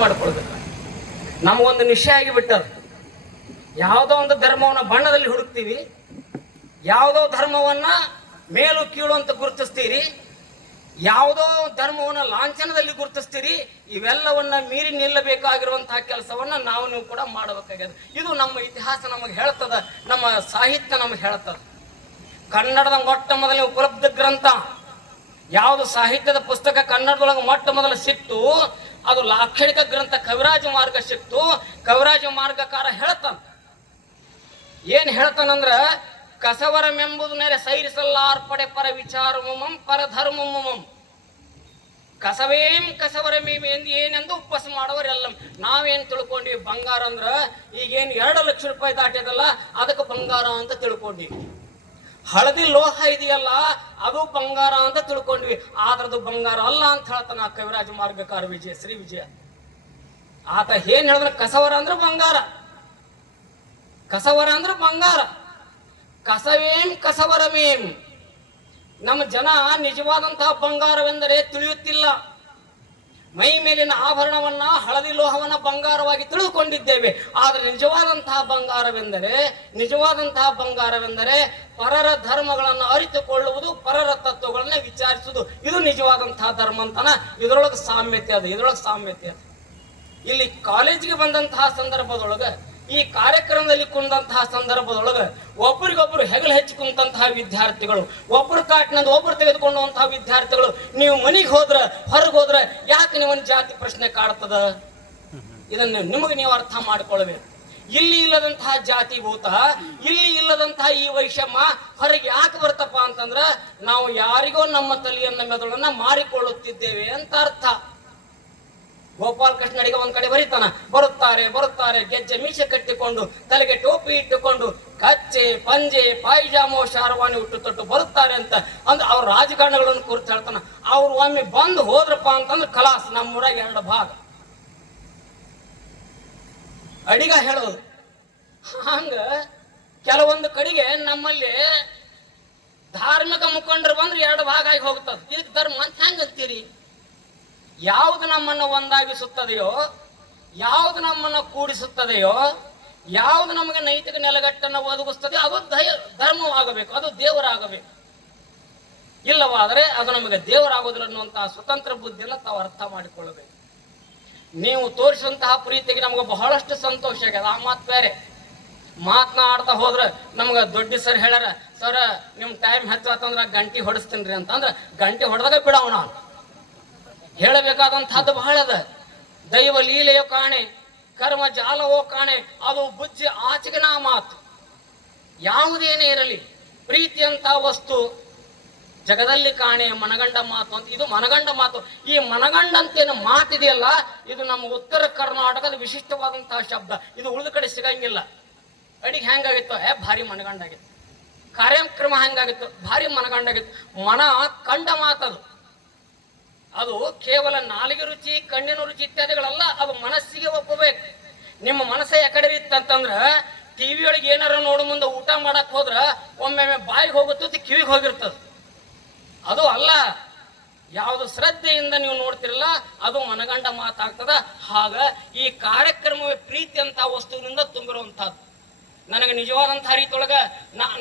ಮಾಡ್ಕೊಳ್ಬೇಕು. ನಮಗೊಂದು ನಿಶ್ಚಯ ಆಗಿಬಿಟ್ಟದು, ಯಾವುದೋ ಒಂದು ಧರ್ಮವನ್ನ ಬಣ್ಣದಲ್ಲಿ ಹುಡುಕ್ತೀವಿ, ಯಾವುದೋ ಧರ್ಮವನ್ನ ಮೇಲು ಕೀಳು ಅಂತ ಗುರುತಿಸ್ತೀರಿ, ಯಾವುದೋ ಧರ್ಮವನ್ನ ಲಾಂಛನದಲ್ಲಿ ಗುರುತಿಸ್ತೀರಿ. ಇವೆಲ್ಲವನ್ನ ಮೀರಿ ನಿಲ್ಲಬೇಕಾಗಿರುವಂತಹ ಕೆಲಸವನ್ನ ನೀವು ಕೂಡ ಮಾಡಬೇಕಾಗ್ಯದ. ಇದು ನಮ್ಮ ಇತಿಹಾಸ ನಮಗೆ ಹೇಳ್ತದ, ನಮ್ಮ ಸಾಹಿತ್ಯ ನಮಗೆ ಹೇಳ್ತದ. ಕನ್ನಡದ ಮೊಟ್ಟ ಮೊದಲ ಉಪಲಬ್ಧ ಗ್ರಂಥ ಯಾವುದು, ಸಾಹಿತ್ಯದ ಪುಸ್ತಕ ಕನ್ನಡದೊಳಗೆ ಮೊಟ್ಟ ಮೊದಲು ಸಿಕ್ತು, ಅದು ಲಾಕ್ಷಣಿಕ ಗ್ರಂಥ ಕವಿರಾಜ ಮಾರ್ಗ ಸಿಕ್ತು. ಕವಿರಾಜ ಮಾರ್ಗಕಾರ ಹೇಳ್ತಾನ, ಏನ್ ಹೇಳ್ತಾನಂದ್ರ, ಕಸವರಮೆಂಬುದು ನೆರೆ ಸೈರಿಸಲ್ಲಾರ್ಪಡೆ ಪರ ವಿಚಾರಮುಮಂ ಪರಧರ್ಮಮುಮಂ. ಕಸವರಮೇಮ್ ಎಂದು ಏನೆಂದು ಉಪವಾಸ ಮಾಡುವರೆಲ್ಲ. ನಾವೇನ್ ತಿಳ್ಕೊಂಡ್ವಿ, ಬಂಗಾರ ಅಂದ್ರ ಈಗೇನು 2 ಲಕ್ಷ ರೂಪಾಯಿ ದಾಟ್ಯದಲ್ಲ ಅದಕ್ಕೆ ಬಂಗಾರ ಅಂತ ತಿಳ್ಕೊಂಡ್ವಿ. ಹಳದಿ ಲೋಹ ಇದೆಯಲ್ಲ ಅದು ಬಂಗಾರ ಅಂತ ತಿಳ್ಕೊಂಡ್ವಿ, ಆದ್ರದು ಬಂಗಾರ ಅಲ್ಲ ಅಂತ ಹೇಳ್ತಾನ ಕವಿರಾಜ ಮಾರ್ಗಕಾರ ಶ್ರೀ ವಿಜಯ. ಆತ ಏನ್ ಹೇಳಿದ್ರ, ಕಸವರ ಅಂದ್ರೆ ಬಂಗಾರ, ಕಸವರ ಅಂದ್ರೆ ಬಂಗಾರ, ಕಸವರಮೇಂ. ನಮ್ಮ ಜನ ನಿಜವಾದಂತಹ ಬಂಗಾರವೆಂದರೆ ತಿಳಿಯುತ್ತಿಲ್ಲ. ಮೈ ಮೇಲಿನ ಆಭರಣವನ್ನ ಹಳದಿ ಲೋಹವನ್ನ ಬಂಗಾರವಾಗಿ ತಿಳಿದುಕೊಂಡಿದ್ದೇವೆ. ಆದರೆ ನಿಜವಾದಂತಹ ಬಂಗಾರವೆಂದರೆ ಪರರ ಧರ್ಮಗಳನ್ನು ಅರಿತುಕೊಳ್ಳುವುದು, ಪರರ ತತ್ವಗಳನ್ನ ವಿಚಾರಿಸುವುದು. ಇದು ನಿಜವಾದಂತಹ ಧರ್ಮ ಅಂತನ. ಇದರೊಳಗೆ ಸಾಮ್ಯತೆ ಅದ. ಇಲ್ಲಿ ಕಾಲೇಜಿಗೆ ಬಂದಂತಹ ಸಂದರ್ಭದೊಳಗ, ಈ ಕಾರ್ಯಕ್ರಮದಲ್ಲಿ ಕುಂದಂತಹ ಸಂದರ್ಭದೊಳಗ ಒಬ್ಬರಿಗೊಬ್ಬರು ಹೆಗಲು ಹೆಚ್ಚಿ ಕುಂತಹ ವಿದ್ಯಾರ್ಥಿಗಳು, ಒಬ್ಬರು ಕಾಟಿನಿಂದ ಒಬ್ಬರು ತೆಗೆದುಕೊಂಡಂತಹ ವಿದ್ಯಾರ್ಥಿಗಳು, ನೀವು ಮನೆಗೆ ಹೋದ್ರ ಹೊರಗೆ ಹೋದ್ರ ಯಾಕೆ ನೀವೊಂದು ಜಾತಿ ಪ್ರಶ್ನೆ ಕಾಡ್ತದ? ಇದನ್ನು ನಿಮಗೆ ನೀವು ಅರ್ಥ ಮಾಡ್ಕೊಳ್ಬೇಕು. ಇಲ್ಲಿ ಇಲ್ಲದಂತಹ ಜಾತಿ ಭೂತ, ಇಲ್ಲಿ ಇಲ್ಲದಂತಹ ಈ ವೈಷಮ್ಯ ಹೊರಗೆ ಯಾಕೆ ಬರ್ತಪ್ಪ ಅಂತಂದ್ರ, ನಾವು ಯಾರಿಗೋ ನಮ್ಮ ತಲೆಯನ್ನ ಮೆದುಳನ್ನ ಮಾರಿಕೊಳ್ಳುತ್ತಿದ್ದೇವೆ ಅಂತ ಅರ್ಥ. ಗೋಪಾಲ್ ಕೃಷ್ಣ ಅಡಿಗ ಒಂದ್ ಕಡೆ ಬರೀತಾನ, ಬರುತ್ತಾರೆ ಗೆಜ್ಜೆ ಮೀಸೆ ಕಟ್ಟಿಕೊಂಡು, ತಲೆಗೆ ಟೋಪಿ ಇಟ್ಟುಕೊಂಡು, ಕಚ್ಚೆ ಪಂಜೆ ಪಾಯಿಜಾಮೋ ಶಾರವಾಣಿ ಹುಟ್ಟು ತೊಟ್ಟು ಬರುತ್ತಾರೆ ಅಂತ ಅಂದ್ರೆ ಅವ್ರ ರಾಜಕಾರಣಗಳನ್ನು ಕುರಿತು ಹೇಳ್ತಾನ. ಅವ್ರು ಒಮ್ಮೆ ಬಂದು ಹೋದ್ರಪ್ಪ ಅಂತಂದ್ರೆ ಕಲಾಸ್, ನಮ್ಮೂರಾಗ 2 ಭಾಗ ಅಡಿಗ ಹೇಳೋದು. ಹಂಗ ಕೆಲವೊಂದು ಕಡೆಗೆ ನಮ್ಮಲ್ಲಿ ಧಾರ್ಮಿಕ ಮುಖಂಡರು ಬಂದ್ರೆ 2 ಭಾಗ ಆಗಿ ಹೋಗ್ತದ. ಇದಕ್ಕೆ ಧರ್ಮ ಅಂತ ಹೆಂಗಂತೀರಿ? ಯಾವುದು ನಮ್ಮನ್ನು ಒಂದಾಗಿಸುತ್ತದೆಯೋ, ಯಾವುದು ನಮ್ಮನ್ನು ಕೂಡಿಸುತ್ತದೆಯೋ, ಯಾವುದು ನಮಗೆ ನೈತಿಕ ನೆಲೆಗಟ್ಟನ್ನು ಒದಗಿಸ್ತದೆಯೋ ಅದು ಧರ್ಮವಾಗಬೇಕು, ಅದು ದೇವರಾಗಬೇಕು. ಇಲ್ಲವಾದರೆ ಅದು ನಮಗೆ ದೇವರಾಗೋದಿಲ್ಲ ಅನ್ನುವಂತಹ ಸ್ವತಂತ್ರ ಬುದ್ಧಿಯನ್ನು ತಾವು ಅರ್ಥ ಮಾಡಿಕೊಳ್ಳಬೇಕು. ನೀವು ತೋರಿಸುವಂತಹ ಪ್ರೀತಿಗೆ ನಮಗೆ ಬಹಳಷ್ಟು ಸಂತೋಷ ಆಗ್ಯದ. ಆ ಮಾತು ಬೇರೆ. ಮಾತನಾಡ್ತಾ ಹೋದ್ರೆ ನಮ್ಗೆ ದೊಡ್ಡ ಸರ್ ಹೇಳ್ಯಾರ, ಸರ್ ನಿಮ್ ಟೈಮ್ ಹೆಚ್ಚಾತಂದ್ರ ಗಂಟಿ ಹೊಡಿಸ್ತೀನಿ ಅಂತಂದ್ರೆ ಗಂಟಿ ಹೊಡೆದಾಗ ಬಿಡವ. ನಾನು ಹೇಳಬೇಕಾದಂತಹದ್ದು ಬಹಳ ಅದ. ದೈವ ಲೀಲೆಯೋ ಕಾಣೆ, ಕರ್ಮ ಜಾಲವೋ ಕಾಣೆ, ಅದು ಬುಜ್ಜಿ ಆಚೆಗಿನ ಮಾತು. ಯಾವುದೇನೇ ಇರಲಿ, ಪ್ರೀತಿ ಅಂತ ವಸ್ತು ಜಗದಲ್ಲಿ ಕಾಣೆ ಮನಗಂಡ ಮಾತು ಅಂತ. ಇದು ಮನಗಂಡ ಮಾತು. ಈ ಮನಗಂಡ ಅಂತೇನು ಮಾತಿದೆಯಲ್ಲ, ಇದು ನಮ್ಮ ಉತ್ತರ ಕರ್ನಾಟಕದ ವಿಶಿಷ್ಟವಾದಂತಹ ಶಬ್ದ. ಇದು ಉಳಿದ ಕಡೆ ಸಿಗಂಗಿಲ್ಲ. ಅಡಿಗೆ ಹೆಂಗಾಗಿತ್ತು, ಭಾರಿ ಮನಗಂಡಾಗಿತ್ತು. ಕಾರ್ಯಕ್ರಮ ಹೆಂಗಾಗಿತ್ತು, ಭಾರಿ ಮನಗಂಡಾಗಿತ್ತು. ಮನ ಕಂಡ ಮಾತದು. ಅದು ಕೇವಲ ನಾಲಿಗೆ ರುಚಿ, ಕಣ್ಣಿನ ರುಚಿ ಇತ್ಯಾದಿಗಳಲ್ಲ, ಅದು ಮನಸ್ಸಿಗೆ ಒಪ್ಪಬೇಕು. ನಿಮ್ಮ ಮನಸ್ಸೇ ಯಾಕಡೆ ಇತ್ತಂತಂದ್ರ, ಟಿವಿ ಒಳಗೆ ಏನಾರ ನೋಡು ಮುಂದೆ ಊಟ ಮಾಡಕ್ ಹೋದ್ರ ಒಮ್ಮೆ ಬಾಯಿಗೆ ಹೋಗುತ್ತೆ, ಕಿವಿಗೆ ಹೋಗಿರ್ತದ. ಅದು ಅಲ್ಲ. ಯಾವುದು ಶ್ರದ್ಧೆಯಿಂದ ನೀವು ನೋಡ್ತಿರಲ್ಲ ಅದು ಮನಗಂಡ ಮಾತಾಗ್ತದ. ಹಾಗ ಈ ಕಾರ್ಯಕ್ರಮವೇ ಪ್ರೀತಿ ಅಂತ ವಸ್ತುವಿನಿಂದ ತುಂಬಿರುವಂತಹದ್ದು. ನನಗೆ ನಿಜವಾದಂತಹ ರೀತಿಯೊಳಗ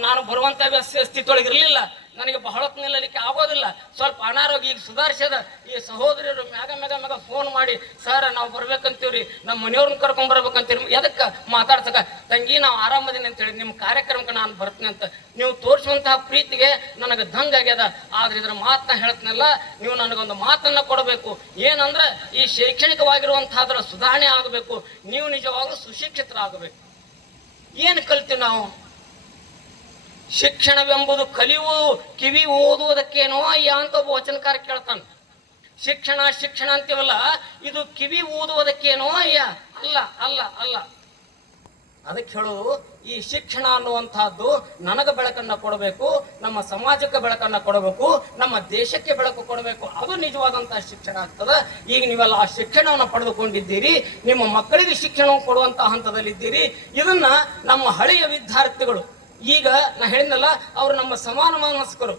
ನಾನು ಬರುವಂತ ಸ್ಥಿತಿಯೊಳಗೆ ಇರಲಿಲ್ಲ. ನನಗೆ ಬಹಳ ನಿಲ್ಲಲಿಕ್ಕೆ ಆಗೋದಿಲ್ಲ. ಸ್ವಲ್ಪ ಅನಾರೋಗ್ಯ ಈಗ ಸುಧಾರಿಸದ. ಈ ಸಹೋದರಿಯರು ಮ್ಯಾಗ ಫೋನ್ ಮಾಡಿ, ಸರ್ ನಾವು ಬರ್ಬೇಕಂತೀವ್ರಿ, ನಮ್ಮ ಮನೆಯವ್ರನ್ನ ಕರ್ಕೊಂಡ್ ಬರ್ಬೇಕಂತೀರಿ. ಎದಕ್ಕೆ ಮಾತಾಡ್ಸಕ, ತಂಗಿ ನಾವು ಆರಾಮದೀನಿ ಅಂತೇಳಿ ನಿಮ್ಮ ಕಾರ್ಯಕ್ರಮಕ್ಕೆ ನಾನು ಬರ್ತೀನಿ ಅಂತ. ನೀವು ತೋರಿಸುವಂತಹ ಪ್ರೀತಿಗೆ ನನಗೆ ದಂಗ ಆಗ್ಯದ. ಆದ್ರೆ ಇದ್ರ ಮಾತನ್ನ ಹೇಳ್ತೀನಲ್ಲ, ನೀವು ನನಗೊಂದು ಮಾತನ್ನ ಕೊಡಬೇಕು. ಏನಂದ್ರೆ ಈ ಶೈಕ್ಷಣಿಕವಾಗಿರುವಂತಹದ್ರ ಸುಧಾರಣೆ ಆಗಬೇಕು. ನೀವು ನಿಜವಾಗ್ಲೂ ಸುಶಿಕ್ಷಿತರಾಗಬೇಕು. ಏನು ಕಲ್ತೀವಿ ನಾವು? ಶಿಕ್ಷಣವೆಂಬುದು ಕಲಿಯುವುದು, ಕಿವಿ ಓದುವುದಕ್ಕೇನೋ ಅಯ್ಯ ಅಂತ ಒಬ್ಬ ವಚನಕಾರ ಕೇಳ್ತಾನೆ. ಶಿಕ್ಷಣ ಅಂತೀವಲ್ಲ, ಇದು ಕಿವಿ ಓದುವುದಕ್ಕೇನೋ ಅಯ್ಯ? ಅಲ್ಲ ಅಲ್ಲ ಅಲ್ಲ. ಅದಕ್ಕೆ ಹೇಳೋದು, ಈ ಶಿಕ್ಷಣ ಅನ್ನುವಂತಹದ್ದು ನನಗೆ ಬೆಳಕನ್ನ ಕೊಡಬೇಕು, ನಮ್ಮ ಸಮಾಜಕ್ಕೆ ಬೆಳಕನ್ನ ಕೊಡಬೇಕು, ನಮ್ಮ ದೇಶಕ್ಕೆ ಬೆಳಕು ಕೊಡಬೇಕು. ಅದು ನಿಜವಾದಂತಹ ಶಿಕ್ಷಣ ಆಗ್ತದೆ. ಈಗ ನೀವೆಲ್ಲ ಆ ಶಿಕ್ಷಣವನ್ನು ಪಡೆದುಕೊಂಡಿದ್ದೀರಿ, ನಿಮ್ಮ ಮಕ್ಕಳಿಗೆ ಶಿಕ್ಷಣ ಕೊಡುವಂತಹ ಹಂತದಲ್ಲಿದ್ದೀರಿ. ಇದನ್ನ ನಮ್ಮ ಹಳೆಯ ವಿದ್ಯಾರ್ಥಿಗಳು, ಈಗ ನಾ ಹೇಳಿದ್ನಲ್ಲ, ಅವರು ನಮ್ಮ ಸಮಾನ ಮನಸ್ಕರು,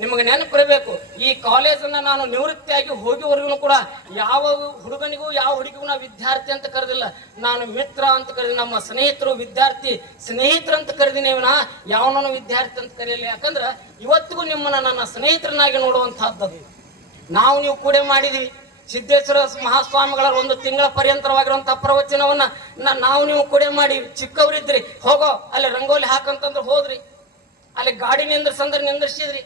ನಿಮಗೆ ನೆನಪಿರಬೇಕು, ಈ ಕಾಲೇಜನ್ನ ನಾನು ನಿವೃತ್ತಿಯಾಗಿ ಹೋಗಿವರೆಗೂ ಕೂಡ ಯಾವ ಹುಡುಗನಿಗೂ ಯಾವ ಹುಡುಗಿಗೂ ನಾವು ವಿದ್ಯಾರ್ಥಿ ಅಂತ ಕರೆದಿಲ್ಲ, ನಾನು ಮಿತ್ರ ಅಂತ ಕರೆದಿ. ನಮ್ಮ ಸ್ನೇಹಿತರು ವಿದ್ಯಾರ್ಥಿ ಸ್ನೇಹಿತರಂತ ಕರೆದಿನಿ, ಯಾವನೂ ವಿದ್ಯಾರ್ಥಿ ಅಂತ ಕರೆಯಲಿ. ಯಾಕಂದ್ರೆ ಇವತ್ತಿಗೂ ನಿಮ್ಮನ್ನ ನನ್ನ ಸ್ನೇಹಿತರನ್ನಾಗಿ ನೋಡುವಂತಹದ್ದು. ನಾವು ನೀವು ಕೂಡ ಮಾಡಿದ್ವಿ. ಸಿದ್ದೇಶ್ವರ ಮಹಾಸ್ವಾಮಿಗಳ 1 ತಿಂಗಳ ಪರ್ಯಂತರವಾಗಿರುವಂತಹ ಪ್ರವಚನವನ್ನ ನಾವು ನೀವು ಕೂಡ ಮಾಡಿ. ಚಿಕ್ಕವರಿದ್ರಿ, ಹೋಗೋ ಅಲ್ಲಿ ರಂಗೋಲಿ ಹಾಕಂತಂದ್ರೆ ಹೋದ್ರಿ, ಅಲ್ಲಿ ಗಾಡಿ ನಿಂದ್ರಿಸಿದ್ರಿ,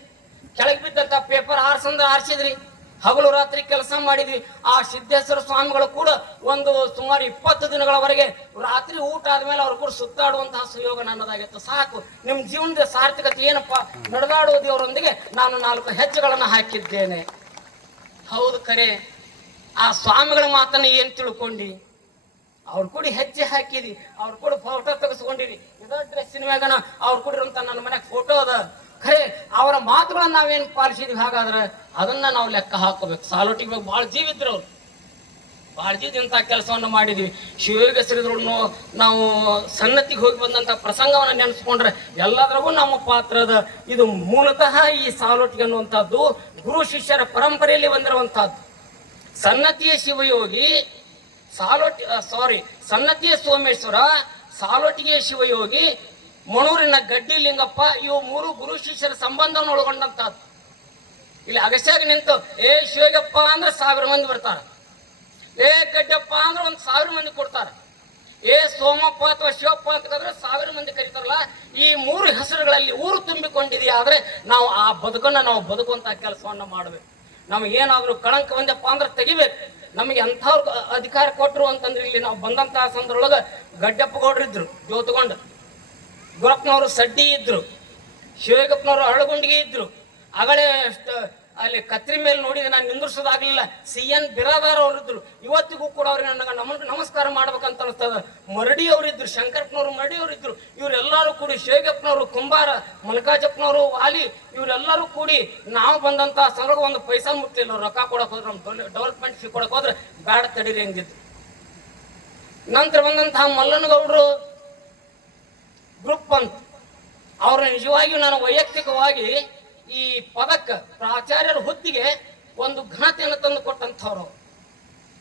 ಕೆಳಗೆ ಬಿದ್ದಂತ ಪೇಪರ್ ಆರಿಸಿದ್ರಿ, ಹಗಲು ರಾತ್ರಿ ಕೆಲಸ ಮಾಡಿದ್ವಿ. ಆ ಸಿದ್ದೇಶ್ವರ ಸ್ವಾಮಿಗಳು ಕೂಡ ಸುಮಾರು 20 ದಿನಗಳವರೆಗೆ ರಾತ್ರಿ ಊಟ ಆದ್ಮೇಲೆ ಅವ್ರು ಕೂಡ ಸುತ್ತಾಡುವಂತಹ ಸುಯೋಗ ನನ್ನದಾಗಿತ್ತು. ಸಾಕು, ನಿಮ್ ಜೀವನದ ಸಾರ್ಥಕತೆ ಏನಪ್ಪಾ, ನಡೆದಾಡುವ ದೇವರೊಂದಿಗೆ ನಾನು 4 ಹೆಜ್ಜೆಗಳನ್ನ ಹಾಕಿದ್ದೇನೆ. ಹೌದು, ಖರೆ. ಆ ಸ್ವಾಮಿಗಳ ಮಾತನ್ನ ಏನ್ ತಿಳ್ಕೊಂಡಿ? ಅವ್ರು ಕೂಡ ಹೆಜ್ಜೆ ಹಾಕಿದಿ, ಅವ್ರು ಕೂಡ ಫೋಟೋ ತೆಗೆಸ್ಕೊಂಡಿರಿ. ಇದೋ ಡ್ರೆಸ್ಸಿನ ಮ್ಯಾಗನ ಅವ್ರು ಕೂಡ ಇರುವಂತ ನನ್ನ ಮನೆಗೆ ಫೋಟೋ ಅದ. ಖರೆ ಅವರ ಮಾತುಗಳನ್ನ ನಾವೇನ್ ಪಾಲಿಸಿದ್ವಿ, ಹಾಗಾದ್ರೆ ಅದನ್ನ ನಾವು ಲೆಕ್ಕ ಹಾಕೋಬೇಕು. ಸಾಲೋಟಿಗೆ ಭಾಳ ಜೀವ ಇದ್ರು, ಅವ್ರು ಭಾಳ ಜೀವಿದಂತ ಕೆಲಸವನ್ನ ಮಾಡಿದ್ವಿ. ಶಿವಯೋಗ ಶ್ರೀದ್ರು ನಾವು ಸನ್ನತಿಗೆ ಹೋಗಿ ಬಂದಂತ ಪ್ರಸಂಗವನ್ನ ನೆನೆಸ್ಕೊಂಡ್ರೆ ಎಲ್ಲದರಗೂ ನಮ್ಮ ಪಾತ್ರದ. ಇದು ಮೂಲತಃ ಈ ಸಾಲೋಟಿಗೆ ಅನ್ನುವಂಥದ್ದು ಗುರು ಶಿಷ್ಯರ ಪರಂಪರೆಯಲ್ಲಿ ಬಂದಿರುವಂತಹದ್ದು. ಸನ್ನತಿಯ ಶಿವಯೋಗಿ ಸನ್ನತಿಯ ಸೋಮೇಶ್ವರ, ಸಾಲೋಟಿಗೆ ಶಿವಯೋಗಿ, ಮಣೂರಿನ ಗಡ್ಡಿ ಲಿಂಗಪ್ಪ, ಇವು 3 ಗುರು ಶಿಷ್ಯರ ಸಂಬಂಧವನ್ನು ಒಳಗೊಂಡಂತಹದ್ದು. ಇಲ್ಲಿ ಅಗಸ್ಯಾಗ ನಿಂತು ಶಿವಗಪ್ಪ ಅಂದ್ರೆ 1000 ಮಂದಿ ಬರ್ತಾರ, ಗಡ್ಡಪ್ಪ ಅಂದ್ರೆ 1000 ಮಂದಿ ಕೊಡ್ತಾರ, ಸೋಮಪ್ಪ ಅಥವಾ ಶಿವಪ್ಪ ಅಂತಂದ್ರೆ 1000 ಮಂದಿ ಕರೀತಾರಲ್ಲ. ಈ 3 ಹೆಸರುಗಳಲ್ಲಿ ಊರು ತುಂಬಿಕೊಂಡಿದೆಯಾ ಆದ್ರೆ ನಾವು ಆ ಬದುಕನ್ನ ನಾವು ಬದುಕುವಂತ ಕೆಲಸವನ್ನ ಮಾಡ್ಬೇಕು. ನಮಗೇನಾದ್ರೂ ಕಳಂಕ ಬಂದಪ್ಪ ಅಂದ್ರೆ ತೆಗಿಬೇಕು. ನಮಗೆ ಎಂಥವ್ರು ಅಧಿಕಾರ ಕೊಟ್ಟರು ಅಂತಂದ್ರೆ, ಇಲ್ಲಿ ನಾವು ಬಂದಂತಹ ಸಂದರ್ಭದೊಳಗ ಗಡ್ಡಪ್ಪ ಗೌಡ್ರಿದ್ರು, ಜೋತಗೊಂಡು, ಗುರಪ್ಪನವರು ಸಡ್ಡಿ ಇದ್ರು, ಶಿವಗಪ್ಪನವರು ಅರಳಗುಂಡಿಗೆ ಇದ್ರು. ಆಗಲೇ ಅಲ್ಲಿ ಕತ್ರಿ ಮೇಲೆ ನೋಡಿದ್ರೆ ನಾನು ನಿಂದ್ರಿಸೋದಾಗ್ಲಿಲ್ಲ. CN ಬಿರಾದಾರ್ ಅವರಿದ್ರು. ಇವತ್ತಿಗೂ ಕೂಡ ಅವ್ರಿಗೆ ನನಗೆ ನಮಸ್ಕಾರ ಮಾಡ್ಬೇಕಂತ ಅನಿಸ್ತದ. ಮರಡಿ ಅವರಿದ್ರು, ಶಂಕರಪ್ಪನವರು ಮರಡಿ ಅವರಿದ್ರು. ಇವರೆಲ್ಲರೂ ಕೂಡಿ, ಶಿವಗಪ್ಪನವರು ಕುಂಬಾರ, ಮಲ್ಕಾಜಪ್ಪನವರು ವಾಲಿ, ಇವರೆಲ್ಲರೂ ಕೂಡಿ ನಾವು ಬಂದಂತ ಸಂದರ್ಭ 1 ಪೈಸಾ ಮುಟ್ಟಿಲ್ಲ. ರೊಕ್ಕ ಕೊಡಕ್ ಹೋದ್ರೆ, ನಮ್ಮ ಡೆವಲಪ್ಮೆಂಟ್ ಫೀ ಕೊಡಕ್ ಹೋದ್ರೆ ಬ್ಯಾಡ ತಡೀರಿ ಹಂಗಿದ್ರು. ನಂತರ ಬಂದಂತಹ ಮಲ್ಲನಗೌಡರು ಗ್ರೂಪ್ ಅಂತ, ಅವ್ರನ್ನ ನಿಜವಾಗಿಯೂ ನಾನು ವೈಯಕ್ತಿಕವಾಗಿ ಈ ಪದಕ್ಕ ಪ್ರಾಚಾರ್ಯರ ಹುದ್ದಿಗೆ ಒಂದು ಘನತೆಯನ್ನು ತಂದು ಕೊಟ್ಟಂಥವ್ರು.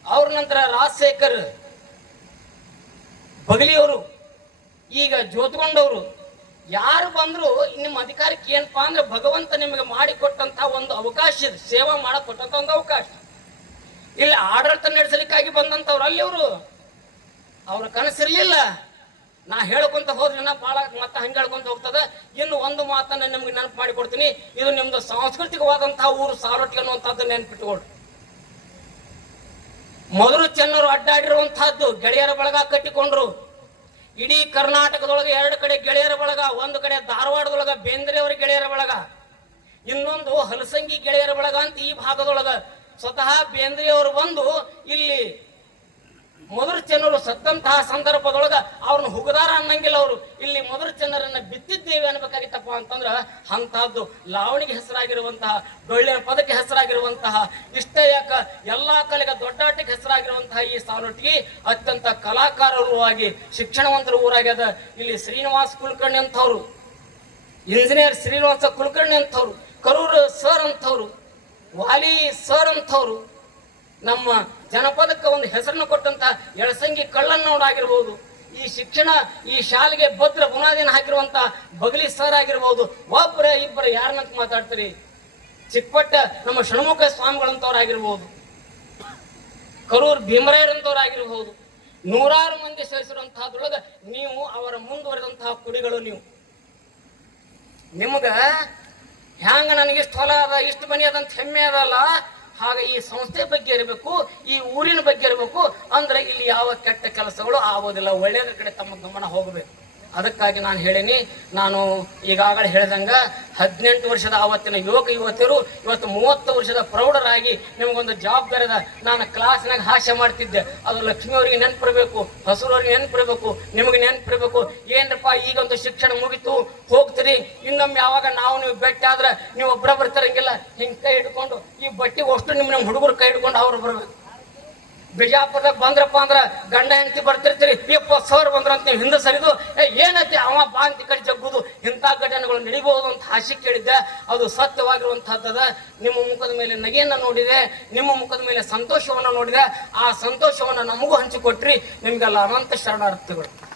ಅವ್ರ ನಂತರ ರಾಜಶೇಖರ್ ಬಗಲಿಯವರು, ಈಗ ಜೋತ್ಕೊಂಡವರು, ಯಾರು ಬಂದ್ರು ನಿಮ್ಮ ಅಧಿಕಾರಕ್ಕೆ ಏನಪ್ಪಾ ಅಂದ್ರೆ ಭಗವಂತ ನಿಮಗೆ ಮಾಡಿಕೊಟ್ಟಂತ ಒಂದು ಅವಕಾಶ ಇದೆ, ಸೇವಾ ಮಾಡಕ್ ಕೊಟ್ಟಂತ ಒಂದು ಅವಕಾಶ. ಇಲ್ಲಿ ಆಡಳಿತ ನಡೆಸಲಿಕ್ಕಾಗಿ ಬಂದಂತವ್ರು ಅಲ್ಲಿ ಅವ್ರ ಕನಸಿರ್ಲಿಲ್ಲ. ನಾ ಹೇಳ್ಕೊಂತ ಹೋದ್ರೆ ಭಾಳ ಮತ್ತೆ ಹಂಗೆ ಹೇಳ್ಕೊಂತ ಹೋಗ್ತದ. ಇನ್ನು ಒಂದು ಮಾತನ್ನ ನಿಮ್ಗೆ ನೆನಪು ಮಾಡಿ ಕೊಡ್ತೀನಿ. ಇದು ನಿಮ್ದು ಸಾಂಸ್ಕೃತಿಕವಾದಂತಹ ಊರು ಸಾಲೋಟಿ ಅನ್ನುವಂಥದ್ದು ನೆನಪಿಟ್ಟುಕೊಳ್ರಿ. ಮೊದಲು ಚೆನ್ನರು ಅಡ್ಡಾಡಿರುವಂತಹದ್ದು ಗೆಳೆಯರ ಬಳಗ ಕಟ್ಟಿಕೊಂಡ್ರು. ಇಡೀ ಕರ್ನಾಟಕದೊಳಗೆ 2 ಕಡೆ ಗೆಳೆಯರ ಬಳಗ, ಒಂದು ಕಡೆ ಧಾರವಾಡದೊಳಗ ಬೇಂದ್ರೆಯವರ ಗೆಳೆಯರ ಬಳಗ, ಇನ್ನೊಂದು ಹಲಸಂಗಿ ಗೆಳೆಯರ ಬಳಗ ಅಂತ ಈ ಭಾಗದೊಳಗ ಸ್ವತಃ ಬೇಂದ್ರೆಯವರು ಬಂದು ಇಲ್ಲಿ ಮಧುರ ಚೆನ್ನರು ಸತ್ತಂತಹ ಸಂದರ್ಭದೊಳಗ ಅವ್ರನ್ನ ಹುಗದಾರ ಅನ್ನಂಗಿಲ್ಲ. ಅವರು ಇಲ್ಲಿ ಮಧುರ ಚೆನ್ನರನ್ನ ಬಿತ್ತಿದ್ದೇವೆ ಅನ್ಬೇಕಾಗಿತ್ತಪ್ಪ ಅಂತಂದ್ರ ಅಂತಹದ್ದು ಲಾವಣಿಗೆ ಹೆಸರಾಗಿರುವಂತಹ, ಡೊಳ್ಳಿನ ಪದಕ್ಕೆ ಹೆಸರಾಗಿರುವಂತಹ, ಇಷ್ಟ ಯಾಕ ಎಲ್ಲಾ ಕಲೆಗೆ ದೊಡ್ಡಾಟಕ್ಕೆ ಹೆಸರಾಗಿರುವಂತಹ ಈ ಸಾಲೋಟಿಗೆ ಅತ್ಯಂತ ಕಲಾಕಾರರು ಆಗಿ ಶಿಕ್ಷಣವಂತರ ಊರಾಗ್ಯದ. ಇಲ್ಲಿ ಶ್ರೀನಿವಾಸ ಕುಲಕರ್ಣಿ ಅಂತವ್ರು, ಇಂಜಿನಿಯರ್ ಶ್ರೀನಿವಾಸ ಕುಲಕರ್ಣಿ ಅಂತವ್ರು, ಕರೂರ್ ಸರ್ ಅಂತವ್ರು, ವಾಲಿ ಸರ್ ಅಂತವ್ರು, ನಮ್ಮ ಜನಪದಕ್ಕೆ ಒಂದು ಹೆಸರನ್ನು ಕೊಟ್ಟಂತ ಎಳಸಂಗಿ ಕಳ್ಳನ್ನೋಡಾಗಿರ್ಬೋದು, ಈ ಶಿಕ್ಷಣ ಈ ಶಾಲೆಗೆ ಭದ್ರ ಬುನಾದಿನ ಹಾಕಿರುವಂತ ಬಗಲಿ ಸರ್ ಆಗಿರ್ಬೋದು. ಒಬ್ಬರ ಇಬ್ಬರ ಯಾರನ್ನಂತ ಮಾತಾಡ್ತೀರಿ, ಚಿಕ್ಕಪಟ್ಟ ನಮ್ಮ ಷಣ್ಮುಖ ಸ್ವಾಮಿಗಳಂತವ್ರಾಗಿರ್ಬೋದು, ಕರೂರ್ ಭೀಮರಾಯರಂತವ್ರಾಗಿರ್ಬೋದು, 100 ಮಂದಿ ಸೇರಿಸಿರುವಂತಹದ್ರೊಳಗ ನೀವು ಅವರ ಮುಂದುವರೆದಂತಹ ಕುಡಿಗಳು. ನಿಮ್ಗ ಹ್ಯಾಂಗ ನನಗಿಷ್ಟು ಹೊಲ ಅದ, ಇಷ್ಟು ಮನಿ ಅದಂತ ಹೆಮ್ಮೆ ಅದಲ್ಲ, ಹಾಗೆ ಈ ಸಂಸ್ಥೆ ಬಗ್ಗೆ ಇರಬೇಕು, ಈ ಊರಿನ ಬಗ್ಗೆ ಇರಬೇಕು. ಅಂದ್ರೆ ಇಲ್ಲಿ ಯಾವ ಕೆಟ್ಟ ಕೆಲಸಗಳು ಆಗೋದಿಲ್ಲ, ಒಳ್ಳೆಯದ್ರ ಕಡೆ ತಮ್ಮ ಗಮನ ಹೋಗಬೇಕು. ಅದಕ್ಕಾಗಿ ನಾನು ಹೇಳೀನಿ. ನಾನು ಈಗಾಗಲೇ ಹೇಳ್ದಂಗ 18 ವರ್ಷದ ಆವತ್ತಿನ ಯುವಕ ಯುವತಿಯರು ಇವತ್ತು 30 ವರ್ಷದ ಪ್ರೌಢರಾಗಿ ನಿಮಗೊಂದು ಜವಾಬ್ದಾರಿದ. ನಾನು ಕ್ಲಾಸ್ನಾಗ ಹಾಸ್ಯ ಮಾಡ್ತಿದ್ದೆ, ಅದು ಲಕ್ಷ್ಮಿಯವ್ರಿಗೆ ನೆನಪಿರಬೇಕು, ಹಸುರವ್ರಿಗೆ ನೆನಪಿರಬೇಕು, ನಿಮಗೆ ನೆನಪಿರಬೇಕು. ಏನ್ರಪ್ಪ ಈಗಂತೂ ಶಿಕ್ಷಣ ಮುಗಿತು, ಹೋಗ್ತೀರಿ, ಇನ್ನೊಮ್ಮೆ ಯಾವಾಗ ನೀವು ಭೇಟಿ ಆದ್ರೆ ನೀವು ಒಬ್ಬರ ಬರ್ತಾರಂಗಿಲ್ಲ, ಹಿಂಗೆ ಕೈ ಹಿಡ್ಕೊಂಡು ಈ ಬಟ್ಟೆಗೆ ಅಷ್ಟು ನಿಮ್ಮ ಹುಡುಗರು ಕೈ ಹಿಡ್ಕೊಂಡು ಅವ್ರು ಬರ್ಬೇಕು. ಬಿಜಾಪುರದಾಗ ಬಂದ್ರಪ್ಪ ಅಂದ್ರ ಗಂಡ ಹೆಂಡತಿ ಬರ್ತಿರ್ತೀರಿ, ಯಪ್ಪ ಸರ್ ಬಂದ್ರಂತ ನೀವು ಹಿಂದೆ ಸರಿದು ಏನೈತಿ ಅವ ಬಾ ಅಂತ ಈ ಕಡೆ ಜಗ್ಗುದು, ಇಂಥ ಘಟನೆಗಳು ನಡಿಬಹುದು ಅಂತ ಆಶೆ ಕೇಳಿದ್ದೆ. ಅದು ಸತ್ಯವಾಗಿರುವಂತಹದ್ದದ. ನಿಮ್ಮ ಮುಖದ ಮೇಲೆ ನಗೆಯನ್ನ ನೋಡಿದೆ, ನಿಮ್ಮ ಮುಖದ ಮೇಲೆ ಸಂತೋಷವನ್ನ ನೋಡಿದೆ. ಆ ಸಂತೋಷವನ್ನ ನಮಗೂ ಹಂಚಿಕೊಟ್ರಿ. ನಿಮ್ಗೆಲ್ಲ ಅನಂತ ಶರಣಾರ್ಥಿಗಳು.